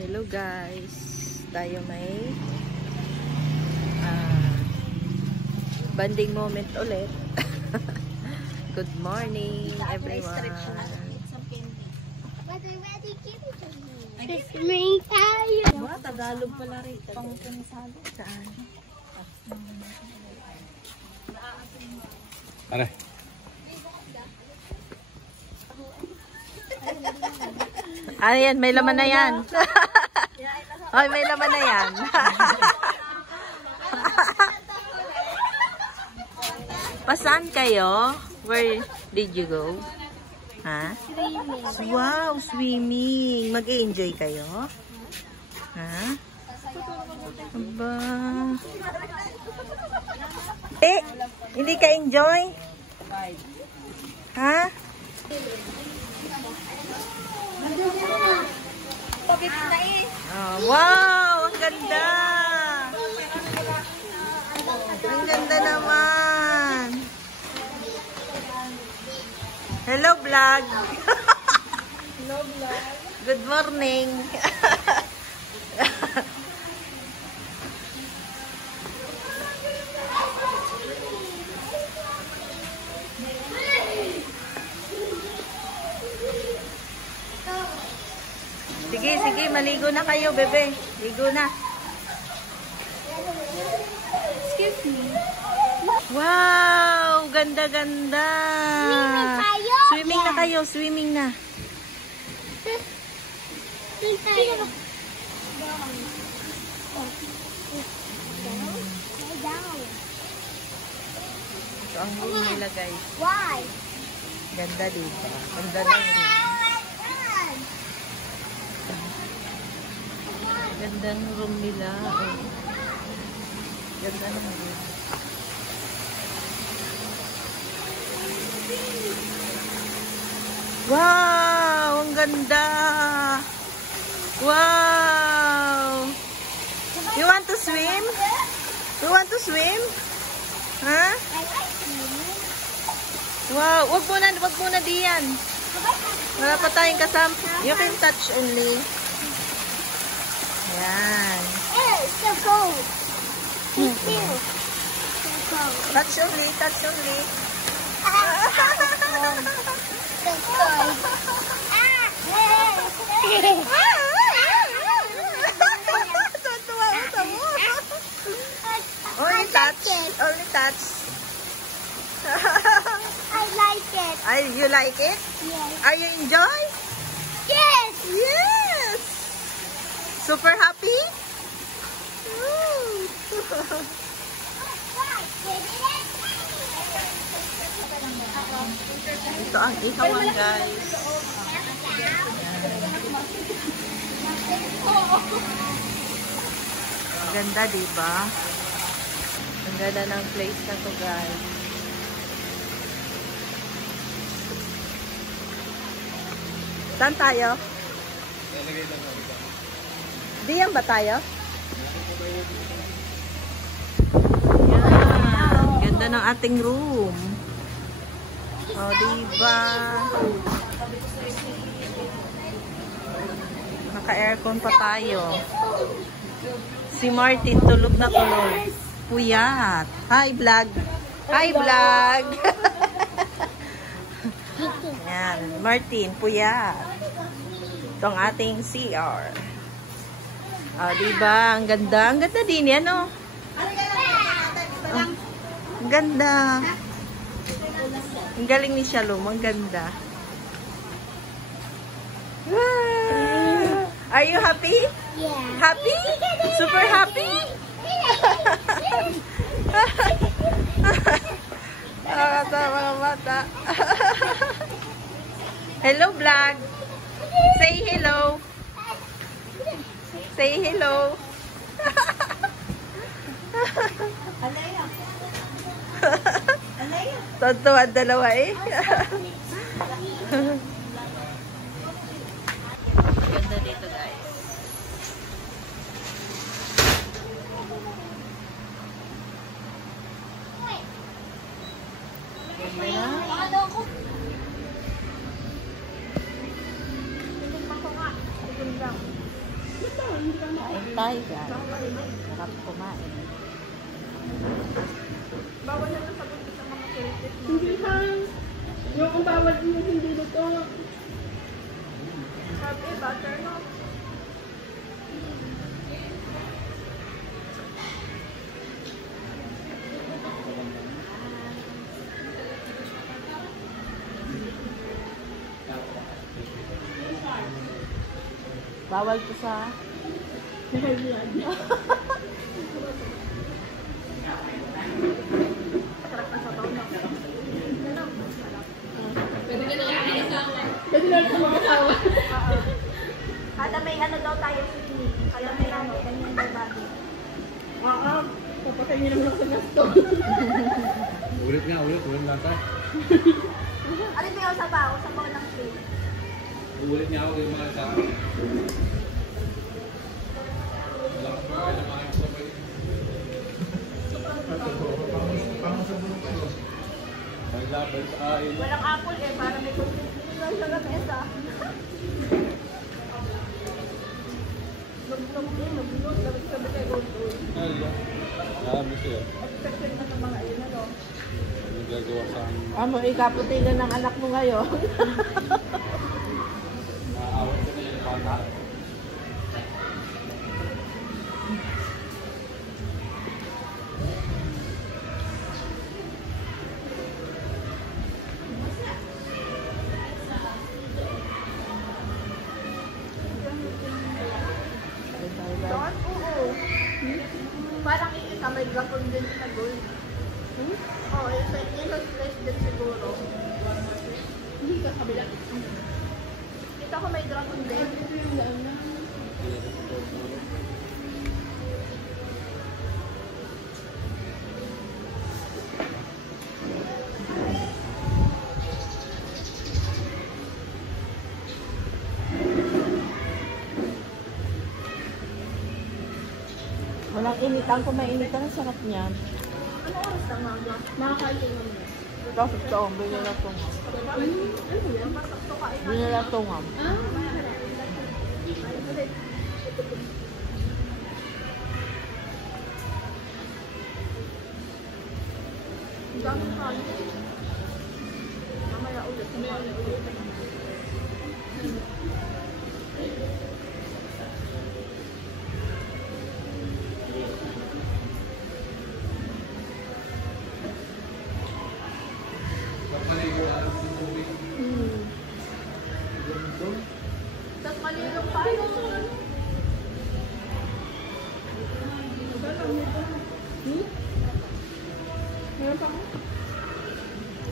Hello guys, tayo may banding moment ulit. Good morning everyone. Tagalog pala rin pang punisalo. Saan? Ano? Ayan, may laman na yan. Ay, may laman na yan. Pasaan kayo? Where did you go? Ha? Swimming. Wow, swimming. Mag-enjoy kayo? Ha? Aba. Hindi ka enjoy? Ha? Oh, wow! Ang ganda! Ang ganda naman! Hello, vlog! Hello, vlog. Good morning! Sige, sige, maligo na kayo, bebe. Ligo na. Excuse me. Wow! Ganda, ganda! Swimming na kayo? Swimming na, Swimming tayo. Ito ang room nila, guys. Why? Ganda, diba? Ganda na yun. Ganda ng room nila. Oh. Ganda ng room. Wow! Ang ganda! Wow! You want to swim? You want to swim? Ha? Wow! Wag muna diyan. Wala pa tayong kasama. You can touch only. Yan. It's so cold. Me too. So cold. Touch only, touch only. So cold. Tuwa sa mo. Only touch. Only touch. I like it. You like it? Yes. Are you enjoy? Yes. Yes. Super happy? Ito ang ihawan, guys. Ang ganda, diba? Ang ganda ng place na to, guys. Saan tayo? Diyan ba tayo? Yan. Ganda ng ating room. O, diba? Naka-aircon pa tayo. Si Martin tulog na tulog. Puyat. Hi, vlog. Hi, vlog. Yan. Martin, puyat. Ito ang ating CR. Oh, diba? Ang ganda. Ang ganda din yan, oh. Ang ganda. Ang galing ni Shalom. Ang ganda. Wow. Are you happy? Yeah. Happy? Super happy? Mga bata. Hello, vlog. Say hello. Say hello. Alaya. Alaya. Tontuwa dalawa eh. Ganda dito, guys. Ano ko? lang. tayo dyan. Sarap kumain. Bawal na sa pagkakas sa mga services. Hindi ha. Yung ang bawal din yung hindi luto. Sabi, butter, no? Bawal to sa... Pwede na ito mag-asawa. Kada may ano daw tayo sini. Kada may ano, ganyan daw bago. Oo. Papatay niyo naman ako sa gasto. Ulit lang tayo. Ano ba yung sabaw? Sabaw ng steak. Ulit niya ako yung mga tao. May laban sa akin. Walang apple eh, para may consistency lang sa lamesa. Lugtong din, lugnot, sabi kay Gold. Laban siya. Expected na ng mga ayun, ano? Nagagawa sa akin. Amo, ikaputilan ng anak mo ngayon. Naawat ko na yung bata. Doon? Oo. Parang iisa may gapon din sa gold. Oo, isa slice din siguro. Hindi ka kabila. Kita ko may dragon din. Walang initan. Kung may initan, ang sarap niyan. Ano oras na mga? Makakain ko naman. Tapos ito, binila tungam. Ano yan? Masakto kain na. Binila tungam. Ah, Ang daming kanin. Mamaya ulit. Tapos malilong pa. meron pa ako.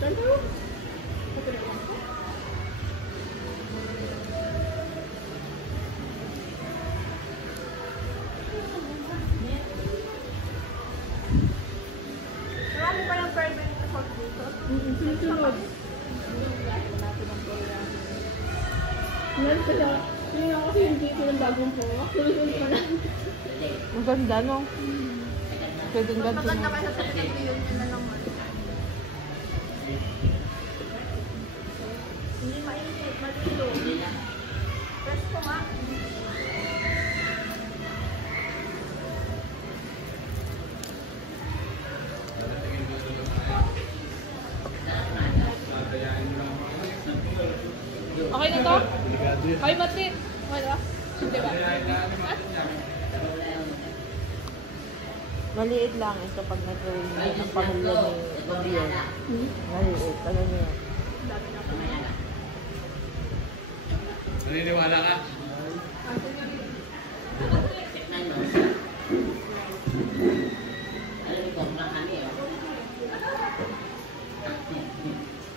Ganto? Marami pa yung permanent na salt dito. Sunod. Meron pa siya. Yun ako kasi hindi ko ng bagong po. Sunod pa na. Ang ganda, no? Pwedeng ganda Maganda mo. kaysa sa pinag-reunion na naman. Hindi mainit, malilo. Fresh ko nga. Okay na to? Ay, mati. Wala. Di ba? Maliit lang ito pag nag-reunion ang pamilya ni Bion. Maliit. Alam niyo yun. Naniniwala ka?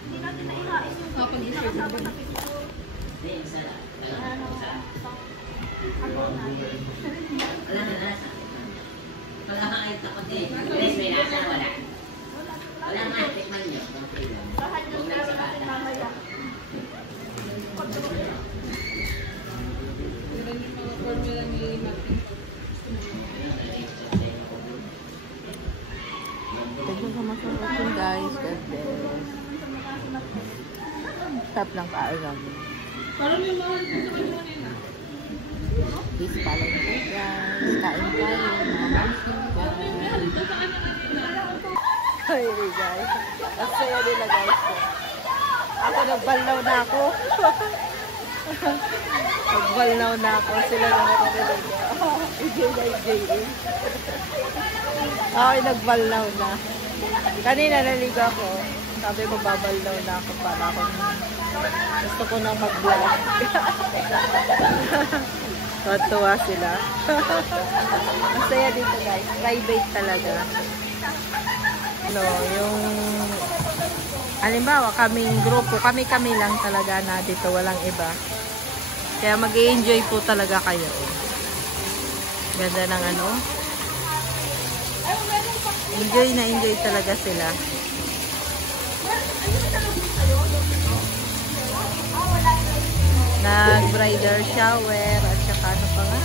Hindi natin naihais yung nakasama sa picture. Ano? Ako na. Lahat yung meron natin mamaya. Tignan ka masarap yun, guys. God bless. Sarap lang kaalam. Parang yung mahal ko sa kanya kanina. Please follow me guys. Kain tayo. Ay guys. Ang saya nila guys. Ako nagbalnaw na ako. Nagbalnaw na ako. Sila na nakakaliga. Ay, nagbalnaw na. Kanina naliga ako. Sabi ko babalnaw na ako para ako. Gusto ko na mag-vlog. Tuwa sila. Masaya dito guys. Private talaga. No, yung halimbawa kaming grupo, kami lang talaga na dito, walang iba. Kaya mag-i-enjoy po talaga kayo. Ganda ng ano. Enjoy na enjoy talaga sila. Nag-bridal shower at saka ano pa nga.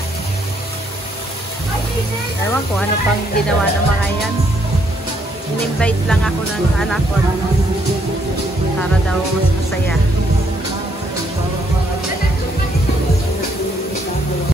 Ewan ko ano pang ginawa ng mga yan. In-invite lang ako ng anak ko para daw